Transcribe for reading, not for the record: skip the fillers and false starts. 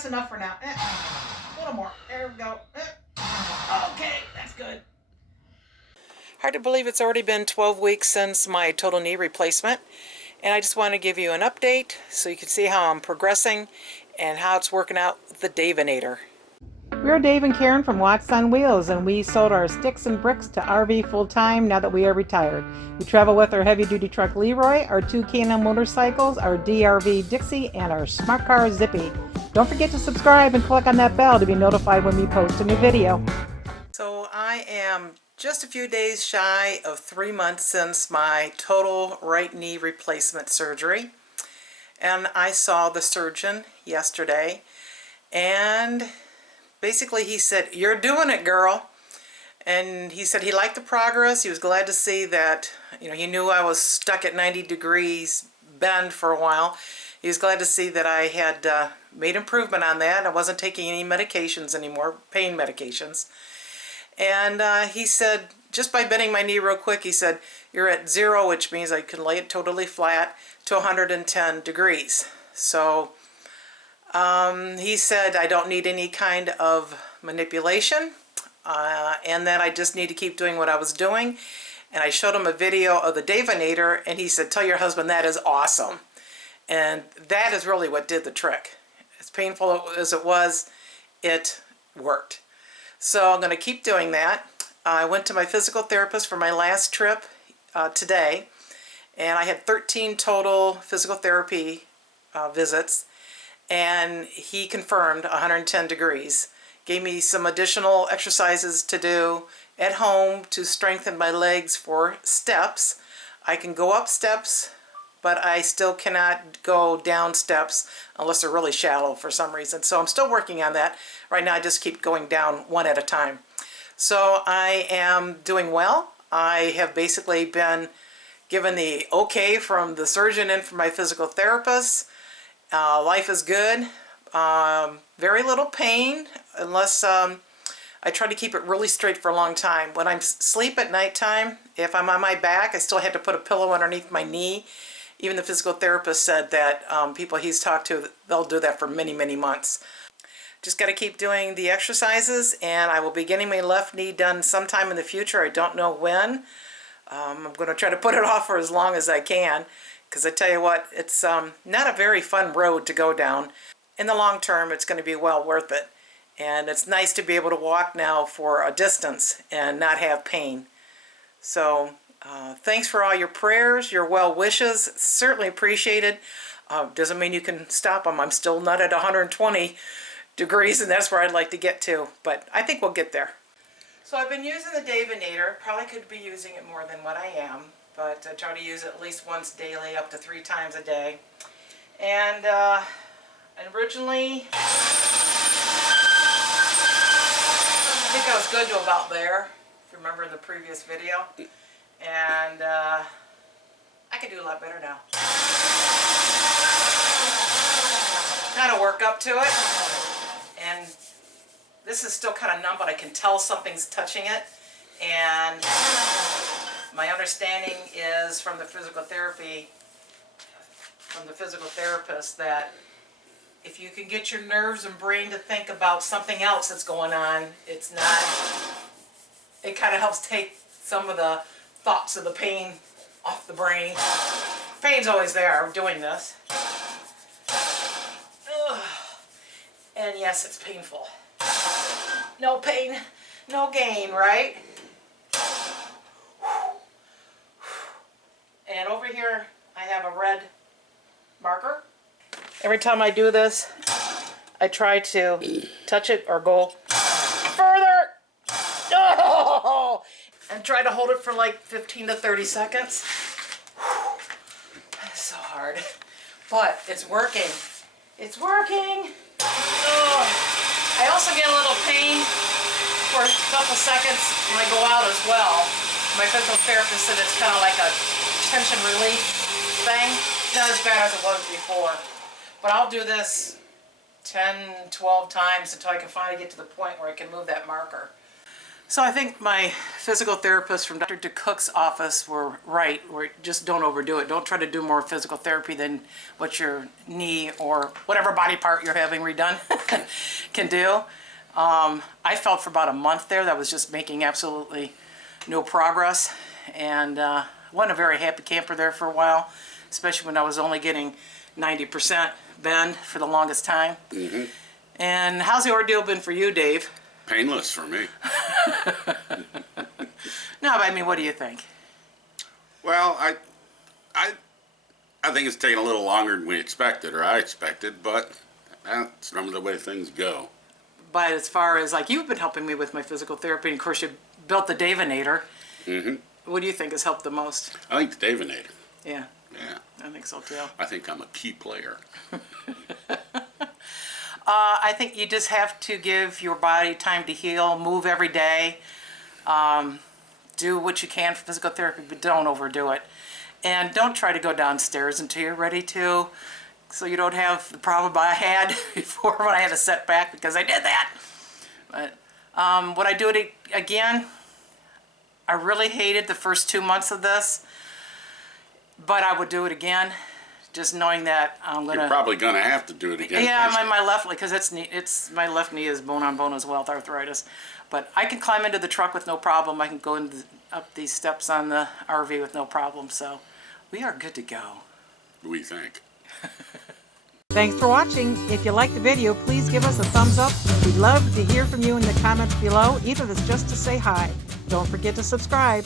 That's enough for now. A little more. There we go. Okay, that's good. Hard to believe it's already been 12 weeks since my total knee replacement. And I just want to give you an update so you can see how I'm progressing and how it's working out with the Davenator. We're Dave and Karen from Watts on Wheels, and we sold our sticks and bricks to RV full-time now that we are retired. We travel with our heavy-duty truck Leroy, our two K&N motorcycles, our DRV Dixie, and our smart car Zippy. Don't forget to subscribe and click on that bell to be notified when we post a new video. So I am just a few days shy of 3 months since my total right knee replacement surgery. And I saw the surgeon yesterday, and basically he said, "You're doing it, girl." And he said he liked the progress. He was glad to see that, he knew I was stuck at 90 degrees bend for a while. He was glad to see that I had made improvement on that. I wasn't taking any medications anymore, pain medications. And he said, just by bending my knee real quick, he said, "You're at 0, which means I can lay it totally flat, to 110 degrees. So he said I don't need any kind of manipulation, and that I just need to keep doing what I was doing. And I showed him a video of the Davenator, and he said, "Tell your husband that is awesome." And that is really what did the trick. As painful as it was, it worked. So I'm going to keep doing that. I went to my physical therapist for my last trip today, and I had 13 total physical therapy visits, and he confirmed 110 degrees. Gave me some additional exercises to do at home to strengthen my legs for steps. I can go up steps, but I still cannot go down steps unless they're really shallow for some reason. So I'm still working on that. Right now I just keep going down one at a time. So I am doing well. I have basically been given the okay from the surgeon and from my physical therapist. Life is good. Very little pain unless I try to keep it really straight for a long time. When I'm asleep at nighttime, if I'm on my back, I still had to put a pillow underneath my knee. Even the physical therapist said that people he's talked to, they'll do that for many, many months. Just got to keep doing the exercises, and I will be getting my left knee done sometime in the future. I don't know when. I'm going to try to put it off for as long as I can, because I tell you what, it's not a very fun road to go down. In the long term, it's going to be well worth it. And it's nice to be able to walk now for a distance and not have pain. So thanks for all your prayers, your well wishes. Certainly appreciated. Doesn't mean you can stop them. I'm still not at 120 degrees, and that's where I'd like to get to. But I think we'll get there. So I've been using the Davenator. Probably could be using it more than what I am, but I try to use it at least once daily, up to 3 times a day. And originally, I think I was good to about there, if you remember in the previous video. And I can do a lot better now. Kind of work up to it. And this is still kind of numb, but I can tell something's touching it. And my understanding is from the physical therapist that if you can get your nerves and brain to think about something else that's going on, it kind of helps take some of the thoughts of the pain off the brain. Pain's always there. I'm doing this. Ugh. And yes, it's painful. No pain, no gain, right? And over here, I have a red marker. Every time I do this, I try to touch it or go further. Oh! And try to hold it for like 15 to 30 seconds. It's so hard. But it's working. It's working. Oh. I also get a little pain for a couple seconds when I go out as well. My physical therapist said it's kind of like a tension relief thing. Not as bad as it was before. But I'll do this 10, 12 times until I can finally get to the point where I can move that marker. So I think my physical therapist from Dr. DeCook's office were right, where just don't overdo it. Don't try to do more physical therapy than what your knee or whatever body part you're having redone can do. I felt for about a month there that was just making absolutely no progress, and wasn't a very happy camper there for a while, especially when I was only getting 90% bend for the longest time. Mm-hmm. And how's the ordeal been for you, Dave? Painless for me. No, but I mean, what do you think? Well, I think it's taking a little longer than we expected, or I expected, but that's normally the way things go. But as far as, like, you've been helping me with my physical therapy, and of course you built the Davenator. Mm-hmm. What do you think has helped the most? I think the Davenator. Yeah. Yeah. I think so too. I think I'm a key player. I think you just have to give your body time to heal, move every day, do what you can for physical therapy, but don't overdo it. And don't try to go downstairs until you're ready to, so you don't have the problem I had before when I had a setback because I did that. But would I do it again? I really hated the first 2 months of this, but I would do it again, just knowing that I'm gonna. You're probably gonna have to do it again. Yeah, my left, because it's my left knee is bone on bone as well with arthritis, but I can climb into the truck with no problem. I can go up these steps on the RV with no problem. So we are good to go. We think. Thanks for watching. If you liked the video, please give us a thumbs up. We'd love to hear from you in the comments below, even if it's just to say hi. Don't forget to subscribe.